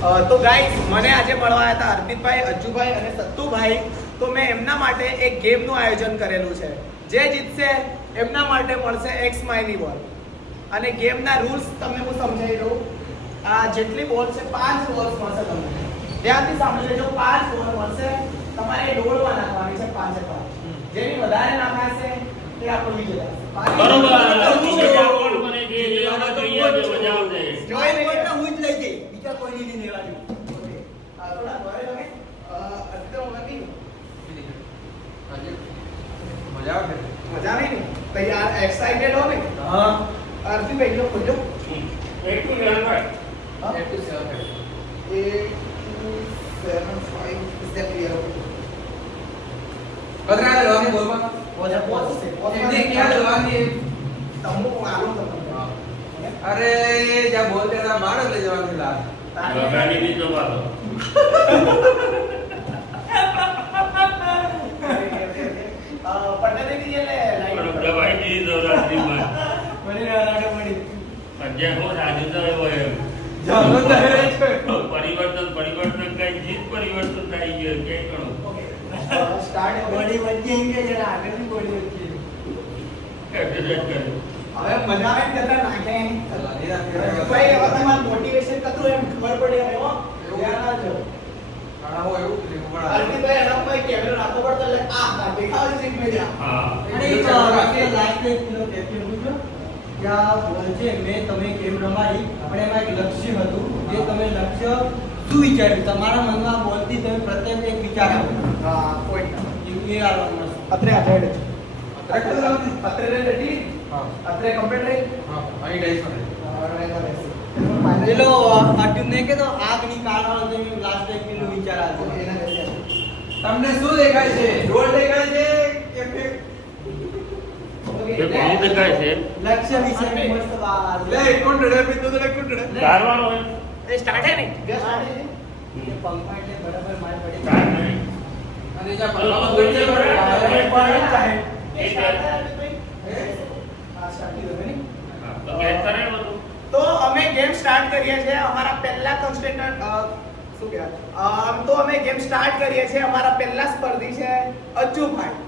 તો ગાઈસ મને આજે મળવા હતા અર્પિતભાઈ, અજ્જુભાઈ અને સત્તુભાઈ. તો મેં એમના માટે એક ગેમનું આયોજન કરેલું છે. જે જીતશે એમના માટે મળશે એક્સ માયની બોલ. અને ગેમના રૂલ્સ તમને હું સમજાવી દઉં. આ જેટલી બોલ છે 5 બોલ્સ મળશે તમને. ધ્યાનથી સાંભળી લેજો. 5 બોલ મળશે. તમારે ડોળવા નાખવાની છે 5 5. જેની વધારે નાખાશે તે આપણો વિજય. બરોબર. બીજા બોલ મને જે લેવાના જોઈએ તે બજાવશે. જોઈ લઈએ. હું જ લઈ જઈ. બીજા કોઈ નહીં લેવાનું. ઓકે. થોડા ઘરે તમે અત્યારે હું નથી. મજા આવે મજા નહીં ને? તૈયાર એક્સાઇટેડ હો ને? હા. અર્પિતભાઈ જો ખોજો. એક તો લેવાનું. 8 to 7 8 2 7 5 is that clear? કદરા લેવાની બોલમાં પોજા પોજશે. એમને ક્યાં લેવાની તમો આલો તમને. અરે જ્યાં બોલતે હતા મારે લઈ જવાનું લા ગાડી બી તો પાડો. પટલે દીધી લે પણ દવાઈ દીધી તો રાત્રિમાં. મને રાડે મળી. પણ હું રાજુ તો એવો એમ. જાનો તો હે છે. પરિવર્તન કઈ જીત પરિવર્તન થઈ ગયું કે ઘણું. ઓકે સ્ટાર્ટ બોડી વચ્ચે ઇંગે જરા આગળની બોડી વચ્ચે. એક્સરસાઇઝ કર્યું. હવે મજા આવે ને જતા નાખે ભાઈ ભાઈ હવે તમારું મોટિવેશન કતું એમ ખબર પડે એવો ધ્યાન આપજો. ખાણા હોય એવું જ લેવું અર્પિતભાઈ એના પર કેમેરો રાખવો પડતો એટલે આ દેખાવ છે મેં હા. અને એ આપણે લાઈફ એક કિલો કેપ્ચર પૂછો. ત્યાં બોલ છે મેં તમે ગેમ રમાડી આપણે એમાં એક લક્ષ્ય હતું જે તમે લક્ષ્ય શું વિચાર્યું તમારા મનમાં બોલતી તમે પ્રત્યેક એક વિચાર આવ્યો હા પોઈન્ટ એ આવવાનું અત્રે અટેડ અત્રે રેડી હા અત્રે કમ્પ્લીટ રહી હા અહીં ડાઈસ પેલો અર્જુનને કહેતો આગની કારણો તમે લાસ્ટ એક કિલો વિચાર આવ્યો તમને શું દેખાય છે ડોલ દેખાય છે કે ફેક એ ઘણું દેખાય છે. લક્ષ્ય વિશે મસ્ત વાત લે કોણ ડડે પી તો કોણ ડડે ધારવાનો હોય. એ સ્ટાર્ટ હે ને કે પંખા એટલે બરાબર માર પડી ચાર નહીં. અને જ્યાં તો પગલામાં બોલજે બોલજે બરાબર. હા, તો ગેસ કરે ને બધું. તો અમે ગેમ સ્ટાર્ટ કરીએ છીએ અમારા પહેલા કન્સ્ટેન્ટ શું કહેવાય તો અમે ગેમ સ્ટાર્ટ કરીએ છીએ અમારા પહેલા સ્પર્ધી છે અજ્જુભાઈ.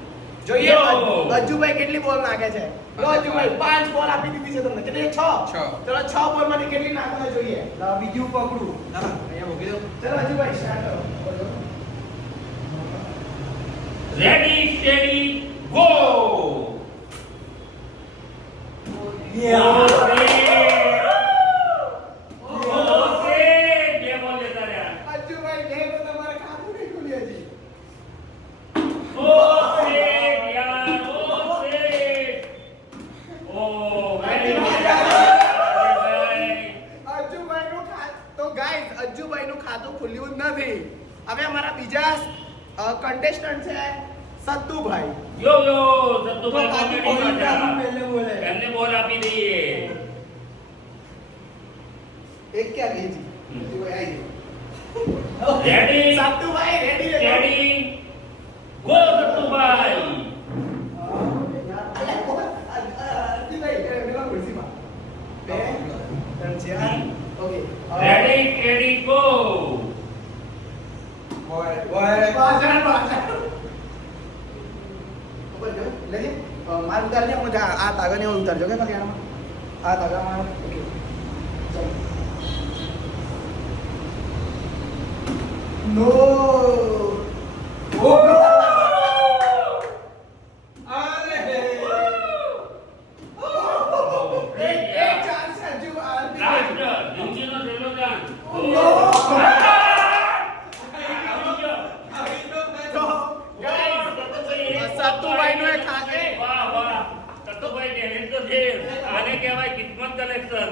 જોઈએ યો. અજ્જુભાઈ કેટલી બોલ નાખે છે. લો અજ્જુભાઈ 5 બોલ આપી દીધી છે તમને. કેટલી 6 છ. ચલો 6 બોલ માંથી કેટલી નાખવા જોઈએ. બીજું પકડું ના અહીંયા મૂકી દો ચલો અજ્જુભાઈ સ્ટાર્ટ કરો. Ready steady go. બે બોલ જતા રહ્યા. અજ્જુભાઈ ગેમ તો તમારે ખાતું નહીં ખુલ્યું હજી. અજ્જુભાઈનું તો ગાઈસ અજ્જુભાઈનું ખાતું ખુલ્યું જ નથી. હવે અમારા બીજા કન્ટેસ્ટન્ટ છે સત્તુભાઈ. પહેલે બોલે એમને બોલ આપી દઈએ. એક ક્યાં ગઈ જી? અજ્જુભાઈ આવી રેડી ગયો. Sattubhai ready ready go Sattubhai. Ready ready go. Boy boy માર ઉતારજે હું આ તાગને ઉતારજો કે બાકી આમાં આ તાગા માર ઓકે નો એક ચાન્સ અજુ લાસ્ટ જિંદગીનો છેલ્લો ચાન્સ. સત્તુભાઈનું એક ખાતે વાહ વાહ સત્તુભાઈ ટેલેન્ટ તો છે. આને કહેવાય કિસ્મત કલેક્શન.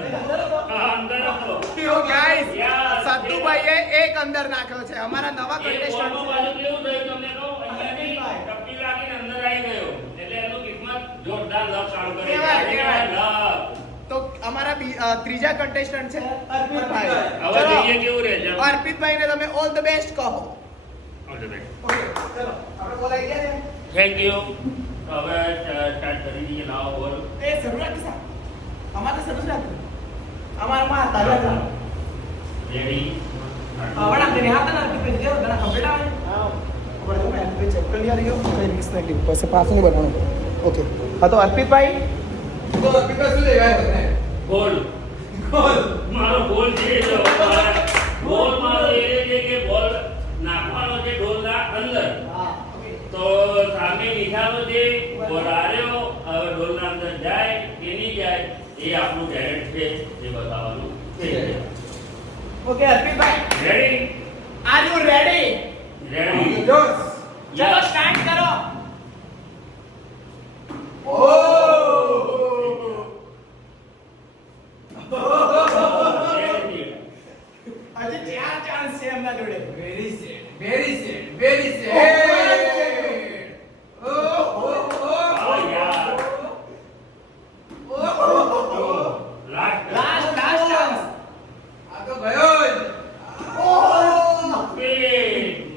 હા, અંદર આપો. તો ગાઈસ યાર, સત્તુભાઈએ એક અંદર નાખ્યો છે અમારા નવા એ બોલમાં કન્ટેસ્ટન્ટ પાછું કેવું થયું તમને કહું? અહીંયાથી ટપ્પી લાગીને અંદર આવી ગયો. એટલે એનું કિસ્મત જોરદાર લક કામ કરે છે. કેવાય, આને કેવાય. કહેવાય લક. તો અમારા ત્રીજા કન્ટેસ્ટન્ટ છે અર્પિતભાઈ. હવે જોઈએ કેવું રહે છે. અર્પિતભાઈને તમે ઓલ ધ બેસ્ટ કહો. All the best. ઓકે ચલો આપણે બોલાઈ ગયા છે. Thank you. હવે સ્ટાર્ટ કરી દઈએ. લાવો બોલ. એ શરૂ રાખી સા અમારે તો શરૂ જ રાખવું અમારામાં તાજા રેડી પણ આપણે રહ્યા હતા ને અર્પિતભાઈ જે ઘણા કમ્પ્લીટ આવે હા ઉપર જો મેં અર્પિતભાઈ ચેક કરી રહ્યો કઈ રિક્સ નથી પછી પાછું નહીં બનાવવાનું ઓકે હા તો અર્પિતભાઈ તો અર્પિતા શું દેખાય તમને ગોલ ગોલ મારો ગોલ છે જો ગોલ મારો એ છે કે બોલ નાખવાનો છે ઢોલના અંદર હા તો સામે નિશાનો છે બોલ આર્યો હવે ઢોલના અંદર જાય કે નહીં જાય એ આપણું ટેલેન્ટ છે એ બતાવવાનું છે okay Arpitbhai ready are you ready ready જોસ ચલો સ્ટાર્ટ કરો ઓ હજી 4 ચાન્સ છે એમના જોડે વેરી સેડ વેરી સેડ ઓ આવો યાર લાસ્ટ લાસ્ટ ચાન્સ આ તો ગયો જ બે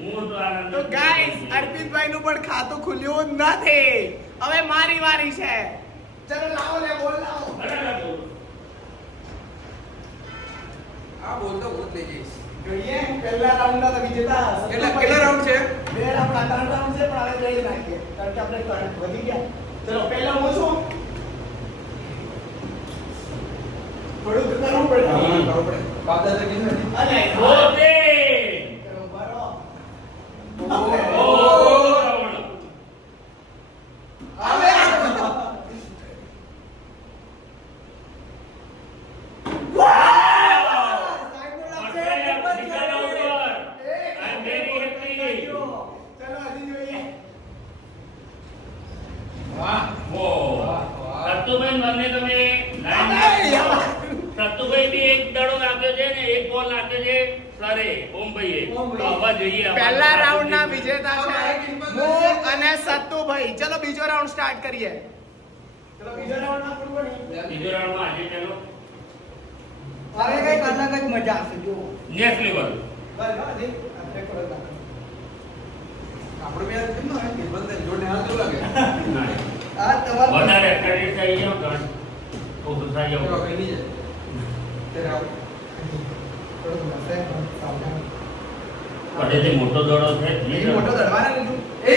મોટો આનંદ તો ગાઈસ અર્પિતભાઈ નું પણ ખાતું ખુલ્યું નથી હવે મારી વારી છે ચલો લાવો લે બોલ લાવો આ બોલતો ભૂત લઈ જઈશ જોઈએ પહેલા રાઉન્ડ ના તો વિજેતા કેટલા રાઉન્ડ છે બે રાઉન્ડ આ 3 રાઉન્ડ છે પણ હવે લઈ નાખીએ કારણ કે આપણે કરંટ વધી ગયા ચલો પહેલા હું છું થોડું કરવું પડે હા કરવું પડે બાપ દાદા કીધું ને અલે બોતે ચલો બરો ઓ હવે વાહ સત્તુભાઈ મને તમે સત્તુભાઈ બી એક દડો નાખ્યો છે ને એક બોલ નાખ્યો છે સરે ઓમભાઈએ તો હવે જોઈએ પહેલા રાઉન્ડ ના વિજેતા છે હું અને સત્તુભાઈ ચલો બીજો રાઉન્ડ સ્ટાર્ટ કરીએ ચલો બીજો રાઉન્ડ માં કોણ બીજો રાઉન્ડમાં આજે ચાલો હવે કઈક અલગ જ મજા આવશે જો નેક્સ્ટ લેવલ આપણે બે કેમ ના કે બંને જોડે હાલ જો લાગે આ તમારું વધારે ક્રેડિટ થઈ ગયો ગણ ઓછું થઈ ચલો ગયો કઈ નહીં જાય પટેલથી મોટો દડો છે મોટો દડવાના લીધું એ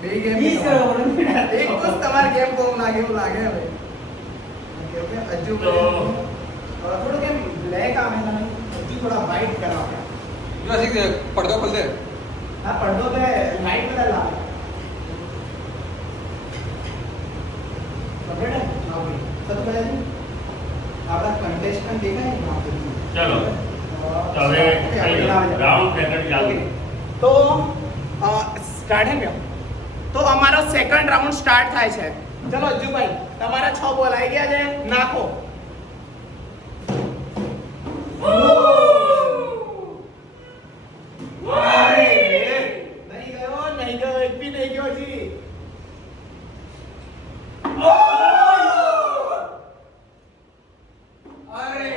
બે ગેમ 20 કરોડ એક તો તમારી ગેમ બહુ લાગે એવું લાગે હવે કે હજુ તો થોડું કેમ બ્લેક આવે ને હજુ થોડા વ્હાઈટ કરવા જો આશિક પડદો ખોલ દે હા પડદો पे लाइट बदल रहा है समझे ना हाँ भाई सब बता दी आपका कंटेस्टेंट देखा है वहाँ पे चलो तो હવે રાઉન્ડ સેકન્ડ ચાલુ તો સ્ટાર્ટ હે મેં તો અમારો સેકન્ડ રાઉન્ડ સ્ટાર્ટ થાય છે ચલો અજ્જુભાઈ તમારા 6 બોલ આવી ગયા છે નાખો નહીં ગયો એક બી નહીં ગયો જી અરે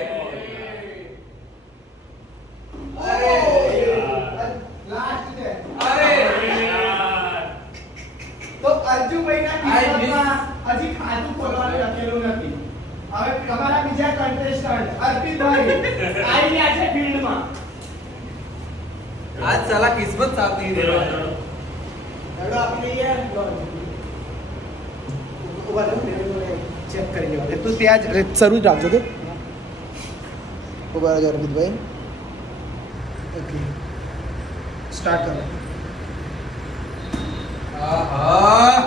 લાસ્ટ છે અરે યાર તો અર્જુનભાઈના કિસ્સામાં હજી ખાતું ખોલવાનું લખેલું નથી હવે તમારા બીજા કન્ટેસ્ટન્ટ અર્પિતભાઈ આવી ગયા છે ફિલ્ડમાં આજ સાલા કિસ્મત સાથ નહીં દે ચલો रहा ચલો હેડો આપી લઈએ ઉભા રહો ચેક કરી લેવા તું ત્યાં જ શરૂ જ રાખજો કે ઉભા રહેજો અર્પિતભાઈ ઓકે સ્ટાર્ટ કરો આહા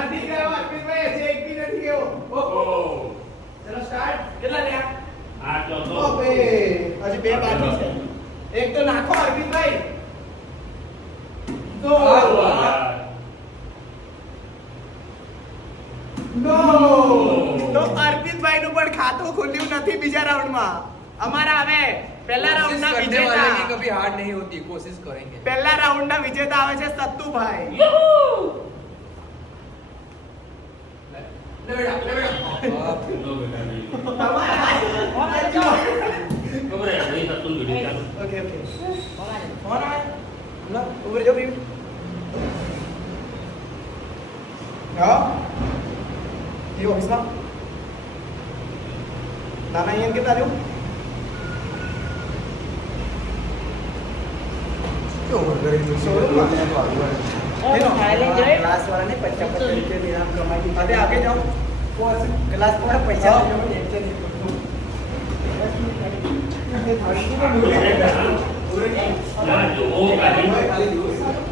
નથી ગયો અર્પિતભાઈ હજી એક બી નથી ગયો ઓહો ચલો સ્ટાર્ટ કેટલા રહ્યા આ ચોથો ઓબે હજી બે બાકી છે એક તો નાખો અરવિંદભાઈ દો યાર નો તો અર્પિતભાઈ નું પણ ખાતું ખુલ્યું નથી બીજા રાઉન્ડમાં અમારા હવે પહેલા રાઉન્ડના कोशिश करने वाले की વિજેતા कभी हार नहीं होती कोशिश करेंगे પહેલા રાઉન્ડના વિજેતા આવે છે સત્તુભાઈ યુહુ ले बेटा નો બેટા નહીં તમારા ખબર હે નહીં થતું વિડિયો ચાલુ ઓકે ઓકે ફોન આવે ના ઉભર જો બી હા એ ઓફિસમાં નાના અહીંયા કેટલા રહ્યું ક્લાસ વાળાને 50 રૂપિયા ઇનામ કમાઈ अरे आगे जाओ ક્લાસ વાળા પૈસા हाँ। ના જો ઓ કાઢી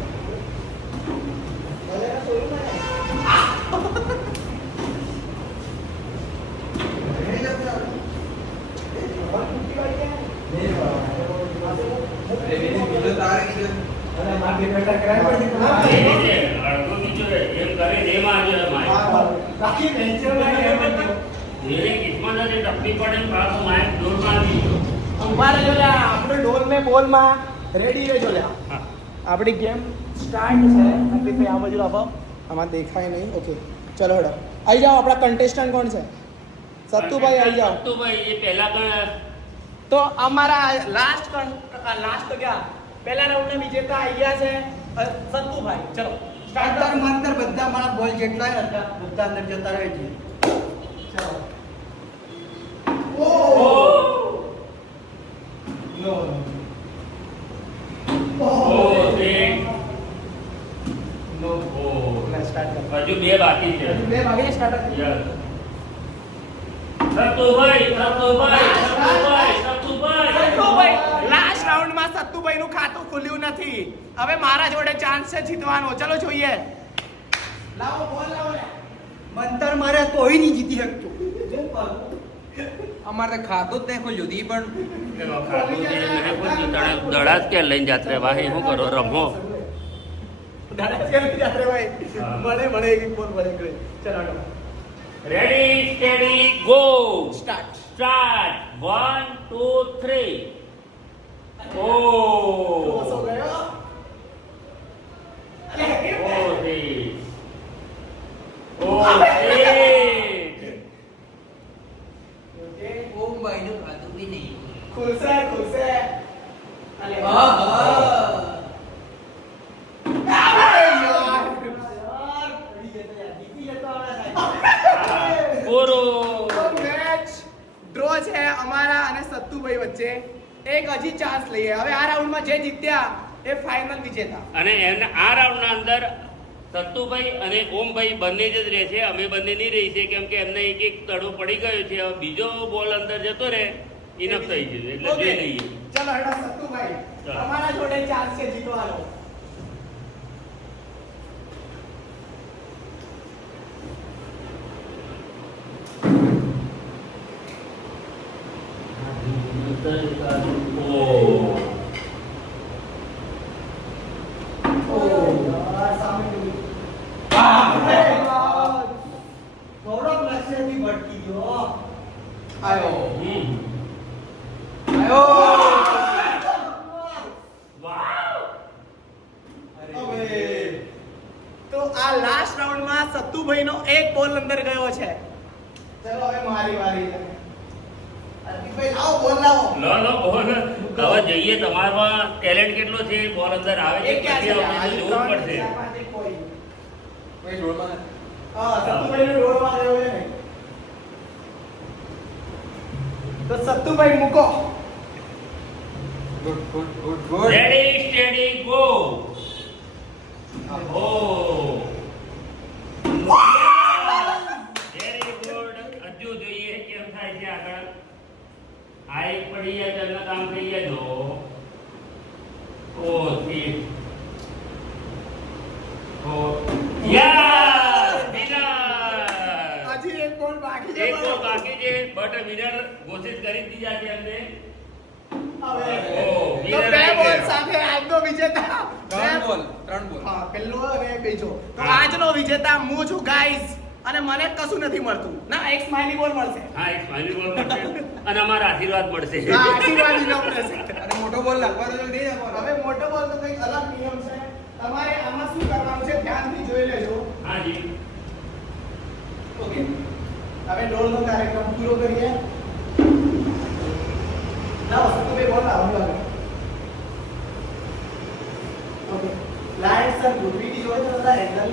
બીજો તારે કીધું એ રીતે અડધો બીજો રે એમ કરીને એમાં આવ્યો માય ધીરે કિસ્મત હતી ટપકી પડે ને પાછો માય દોરમાં આવી ગયો ઉભા રહેજો લ્યા આપણે ડોલ ને બોલ માં રેડી રહેજો લ્યા હા. આપણી ગેમ સ્ટાર્ટ છે અંકિતભાઈ આ બાજુ આપો આમાં દેખાય નહીં ઓકે ચલો હેડો આવી જાઓ આપણા કન્ટેસ્ટન્ટ કોણ છે સત્તુભાઈ આવી જાઓ સત્તુભાઈ એ પહેલા પણ તો અમારા લાસ્ટ તો ક્યાં પહેલા રાઉન્ડ ના વિજેતા આવી ગયા છે સત્તુભાઈ ચલો સ્ટાર્ટ અંતર મંતર બધા મારા બોલ જેટલા હતા બધા અંદર જતા રહે છે ચલો નો ઓ તે નો ઓ સ્ટાર્ટ કરો હજુ બે બાકી છે બે વાગે સ્ટાર્ટ કરો યસ સત્તુભાઈ લાસ્ટ રાઉન્ડમાં સત્તુભાઈ નું ખાતું ખુલ્યું નથી હવે મારા જોડે ચાન્સ છે જીતવાનો ચલો જોઈએ લાવો બોલ લાવો લે. મંતર મારે તોય નહીં જીતી શકતો અમારે ખાતું જ નહીં ખોલ્યું દી પણ દડા જ કે લઈને જાત્રે વાહે શું કરો રમો દાડા છે નહીં જાત્રે ભાઈ હા. મળે એક બોલ મળે કરે ચલો હાલો ready steady go start start 1 2 3 ઓ સો ગયો ઓ ધી ઓ શિટ ઓમ ભાઈનું ખાતું બી નહીં ખુલસે ખુલસે અલે હા, વાહ. હા. અરે યાર જીતી જતો પૂરો મેચ ડ્રો છે અમારા અને સત્તુભાઈ વચ્ચે એક હજી ચાન્સ લઈએ હવે આ રાઉન્ડમાં જે જીત્યા એ ફાઇનલ વિજેતા અને એના આ રાઉન્ડના અંદર સત્તુભાઈ અને ઓમભાઈ બંને જ રહે છે અમે બંને નહીં રહી છે કેમ કે એમને એક તડો પડી ગયો છે હવે બીજો બોલ અંદર જતો રહે ઇનફ થઈ ગયું એટલે ઓકે જોઈ લઈએ ચલો હેડો સત્તુભાઈ ચાલો. તમારા જોડે ચાન્સ છે જીતવાનો ગૌરવ લક્ષ્યથી ભટકી ગયો આયો હવે તો આ લાસ્ટ રાઉન્ડમાં સત્તુભાઈનો એક બોલ અંદર ગયો છે ચલો હવે મારી વારી છે હાર્દિકભાઈ લાવો બોલ લાવો લો બોલ હવે જઈએ તમારમાં ટેલેન્ટ કેટલો છે બોલ અંદર આવે છે એ ક્યાં પછી છે અમને આજે જોવું ત્રણ, પડશે ચાર, પાંચ, એક કોઈ. કોઈ ડોળમાં નથી. હા સત્તુભાઈને રોડમાં ગયો છે ને તો સત્તુભાઈ મૂકો good good good good ready steady go ઓ વેરી ગુડ હજુ જોઈએ કેમ થાય છે આગળ આ એક પડી જાય તેનું કામ થઈ જાય જો ઓ ઠીક ઓ યસ વિનર હજી એક બોલ બાકી છે એક તો બાકી છે બટ વિનર ઘોષિત કરી દીધા છે અમને હવે ઓ, તો winner બે આવી બોલ ગયો. સાથે આજનો વિજેતા ત્રણ બે- બોલ ત્રણ બોલ હા પહેલો અને બીજો તો હા. આજનો વિજેતા હું છું ગાઈઝ અને મને કશું નથી મળતું ના એક સ્માઈલી બોલ મળશે હા એક સ્માઈલી બોલ મળશે અને અમારા આશીર્વાદ મળશે હા આશીર્વાદ ઇનામ રહેશે અને મોટો બોલ નાખવાનો તો નહીં નાખવાનો. હવે મોટો બોલ તો કંઈક અલગ નિયમ છે તમારે આમાં શું કરવાનું છે ધ્યાનથી જોઈ લેજો હા જી ઓકે હવે દોડનો કાર્યક્રમ પૂરો કરીએ લાવો સતુભાઈ બોલ લાવો લાવો ઓકે લાઈટ સર ગુડવીટી જોડે તો બધા એંગલ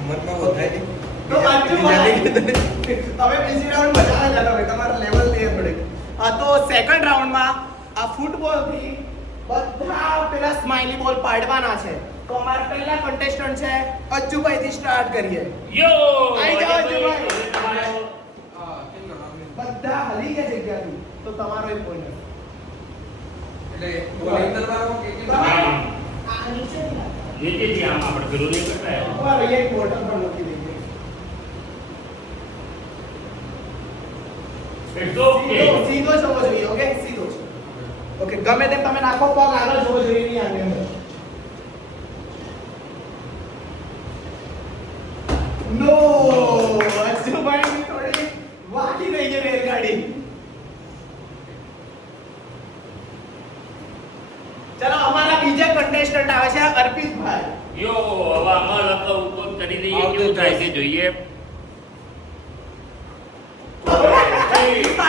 મનમાં વધારે નહીં. તો અંજુભાઈ હવે બીજી રાઉન્ડ મજા આવે ચાલો હવે તમારા લેવલ લેવું પડે તો સેકન્ડ રાઉન્ડમાં આ ફૂટબોલથી બધા પેલા સ્માઇલી બોલ પાડવાના છે. તો અમારા પહેલા કન્ટેસ્ટન્ટ છે અજ્જુભાઈ થી સ્ટાર્ટ કરીએ. યો આઈ જાઓ, અજયભાઈ, અજયભાઈ. તમારો કેમ કરવાનું? બધા હલી ગયા જગ્યાથી. તો તમારો એક પોઈન્ટ. એટલે બોલ અંદર વાળો કે કેમ? હા. આ નીચેથી નાખો. નીચેથી આમ આપણે પેલું નહીં કરતા એમ. ઉપર એક બોટલ પણ મૂકી દઈએ. It's okay. સીધો જવો જોઈએ. ઓકે, સીધો છે. ઓકે, ગમે તેમ તમે નાખો, પગ આગળ જવો જોઈએ નહીં આની અંદર. નો અજ્જુભાઈ થોડી વાકી થઈ ગઈ રેલગાડી. ચલો અમારા બીજા કન્ટેસ્ટન્ટ આવે છે અર્પિતભાઈ. યો હવે આમાં લખો ઉપર કરી દઈએ કેવું થાય છે જોઈએ.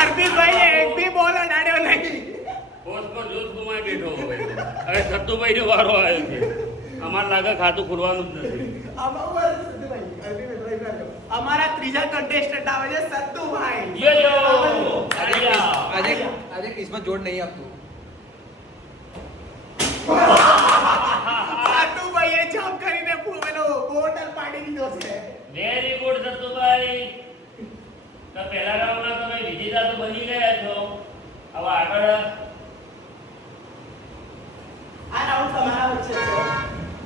અર્પિતભાઈએ એક બી બોલ અડાડ્યો નહીં. હોશમાં જોશ ગુમાઈ બેઠો હવે હવે સત્તુભાઈનો વારો આવ્યો છે. અમારે લાગે ખાતું ખુલવાનું જ નથી. અમારા ત્રીજા કન્ટેસ્ટન્ટ આવે છે સત્તુભાઈ. યો આજે કિસ્મત જોડ નહીં આપતું. સત્તુભાઈએ જમ્પ કરીને પેલો બોટલ પાડી દીધો છે. Very good Sattubhai. તો પહેલા રાઉન્ડમાં તમે વિજેતા તો બની ગયા છો. હવે આગળ આ રાઉન્ડ તમારા વચ્ચે છે.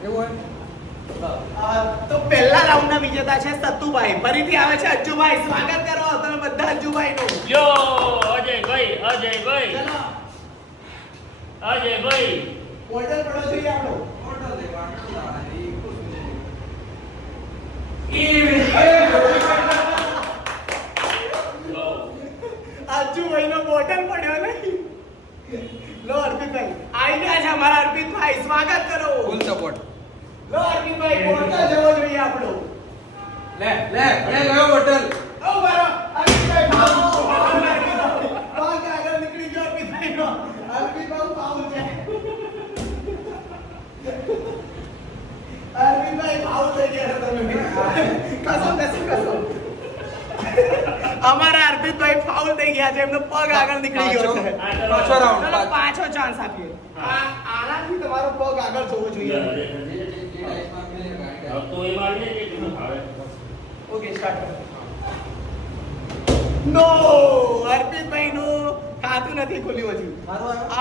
એવું હોય? તો પહેલા રાઉન્ડના વિજેતા છે સત્તુભાઈ. ફરીથી આવે છે અજ્જુભાઈ. સ્વાગત કરો તમે બધા અજ્જુભાઈનું. યો અજયભાઈ અજયભાઈ ચલો અજયભાઈ બોટલ પડો જોઈએ આપણો. મોટો દેવા ઈ ખુશ અજ્જુભાઈનો બોટલ પડ્યો નહીં. લો અર્પિતભાઈ આવી ગયા છે અમારા અર્પિતભાઈ. સ્વાગત કરો. Full support. લો અર્પિતભાઈ બોટલ જવો જોઈએ આપણો. લે ગયો બોટલ. ઓ મારો અર્પિતભાઈ ભાવ આગળ નીકળી ગયો અર્પિતભાઈનો. અર્પિતભાઈ ભાવ છે. અરવિંદભાઈ ભાવ થઈ ગયા તમે. કસો. અમારા અર્પિતભાઈ ફાઉલ થઈ ગયા છે. એમનો પગ આગળ નીકળી ગયો છે. પાછો રાઉન્ડ. ચલો પાછો ચાન્સ આપીએ. આનાથી તમારો પગ આગળ જવો જોઈએ. તો એ મારી દે કે શું ભાવે. ઓકે સ્ટાર્ટ કરો. નો અર્પિતભાઈ નું ખાતું નથી ખુલ્યું હજુ.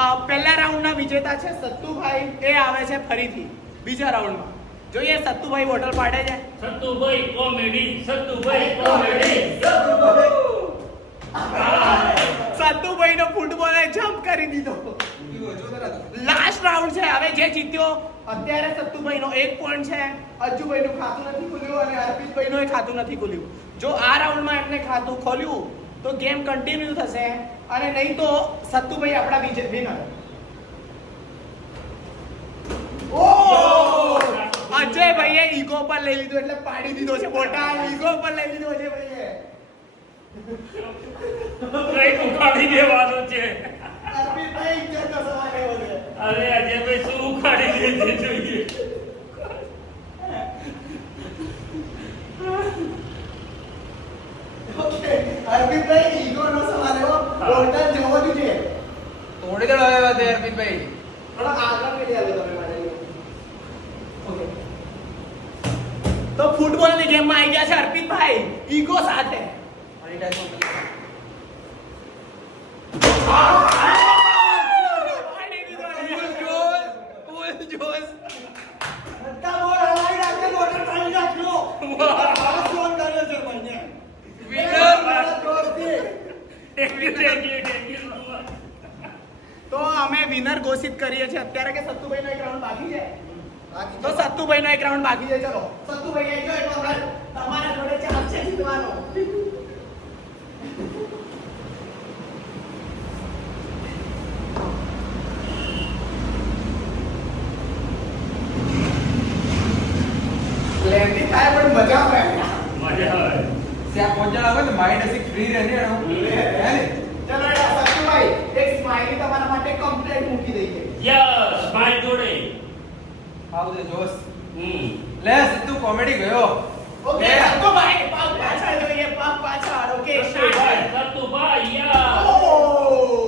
આ પહેલા રાઉન્ડના વિજેતા છે સત્તુભાઈ. એ આવે છે ફરીથી બીજા રાઉન્ડમાં. જોઈએ સત્તુભાઈ બોટલ પાડે છે. સત્તુભાઈ કોમેડી સત્તુભાઈ કોમેડી સત્તુભાઈ નો ફૂટબોલે જમ્પ કરી દીધો. લાસ્ટ રાઉન્ડ છે. હવે જે જીત્યો અત્યારે સત્તુભાઈ નો 1 પોઈન્ટ છે. અજ્જુભાઈ નું ખાતું નથી ખુલ્યું અને અર્પિતભાઈ નું ખાતું નથી ખુલ્યું. જો આ રાઉન્ડમાં એમને ખાતું ખોલ્યું તો ગેમ કન્ટિન્યુ થશે અને નહીં તો સત્તુભાઈ આપણા વિનર. ઓ અજયભાઈએ ઈગો પર લઈ લીધો એટલે પાડી દીધો છે બોટલ. ઈગો પર લઈ લીધો અજયભાઈએ. કઈ ઉખાડી દેવાનું છે. અર્પિતભાઈ ઇજ્જતનો સવાલ એવો છે. અરે અજયભાઈ શું ઉખાડી દે જોઈએ. ઓકે અર્પિતભાઈ ઈગોનો સવાલ એવો. બોટલ જવો જોઈએ. તોડી દેડો આવ્યા છે અર્પિતભાઈ. થોડો આગળ કરી આલો તમે મારે. ઓકે તો ફૂટબોલની ગેમમાં આવી ગયા છે અર્પિતભાઈ ઈગો સાથે. બધા બોલ હલાવી નાખે. બોટલ પાડી નાખ્યો. ફોન કર્યો છે મને. મારા જોરથી. તો અમે વિનર ઘોષિત કરીએ છીએ અત્યારે કે સત્તુભાઈનો એક રાઉન્ડ બાકી છે. તો સત્તુભાઈનો એક રાઉન્ડ બાકી છે. ચલો સત્તુભાઈ આવી જાઓ એક વખત. તમારા જોડે ચાન્સ છે જીતવાનો. લેન્ડિંગ થાય પણ મજા આવે. મજા આવે. ત્યાં પહોંચેલા હોય તો માઇન્ડ હસી ફ્રી રહે ને. હે ને? ચલો સત્તુભાઈ એક સ્માઈલી તમારા માટે કમ્પ્લીટ મૂકી દઈએ. યસ ભાઈ જોડે. આવ દે જોશ. લે સિદ્ધુ કોમેડી ગયો. ઓકે સત્તુભાઈ પગ પાછળ જોઈએ. પગ પાછળ. Okay start. સત્તુભાઈ યા ઓહ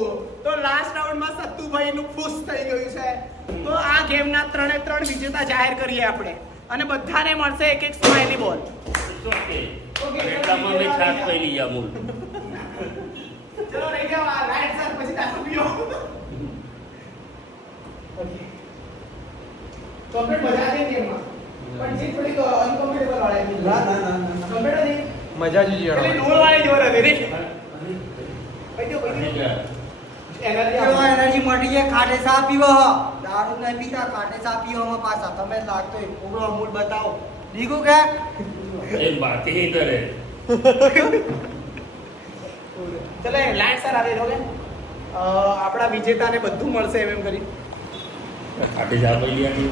ખુશ થઈ ગયું છે. તો આ ગેમના 3 વિજેતા જાહેર કરીએ આપણે અને બધાને મળશે એક સ્માઇલી બોલ. એટલામાં મેં છાશ પડી જા મૂળ. ચલો રહી જાઓ આ રાઈટ સર પછી દારૂ પીઓ. ચોકલેટ મજા આવી ગેમમાં પણ જે થોડી અનકમ્ફર્ટેબલ વાળી ના કમ્પ્લીટ હતી મજા જ એટલે નોળ વાળી જોર હતી રે થઈ ગયા. કેવો એનર્જી મળી જાય ખાટે ચા પીવો હો દારૂ નહીં પીતા ખાટે ચા પીવામાં પાછા તમે લાગતો હોય પૂરો અમૂલ બતાવો લીધું કે એ બાકી નહીં કરે. ચલો લાઈટ સર આવી રહ્યો કે આપણા વિજેતાને બધું મળશે એમ કરી ખાટી જા પડી ગયા.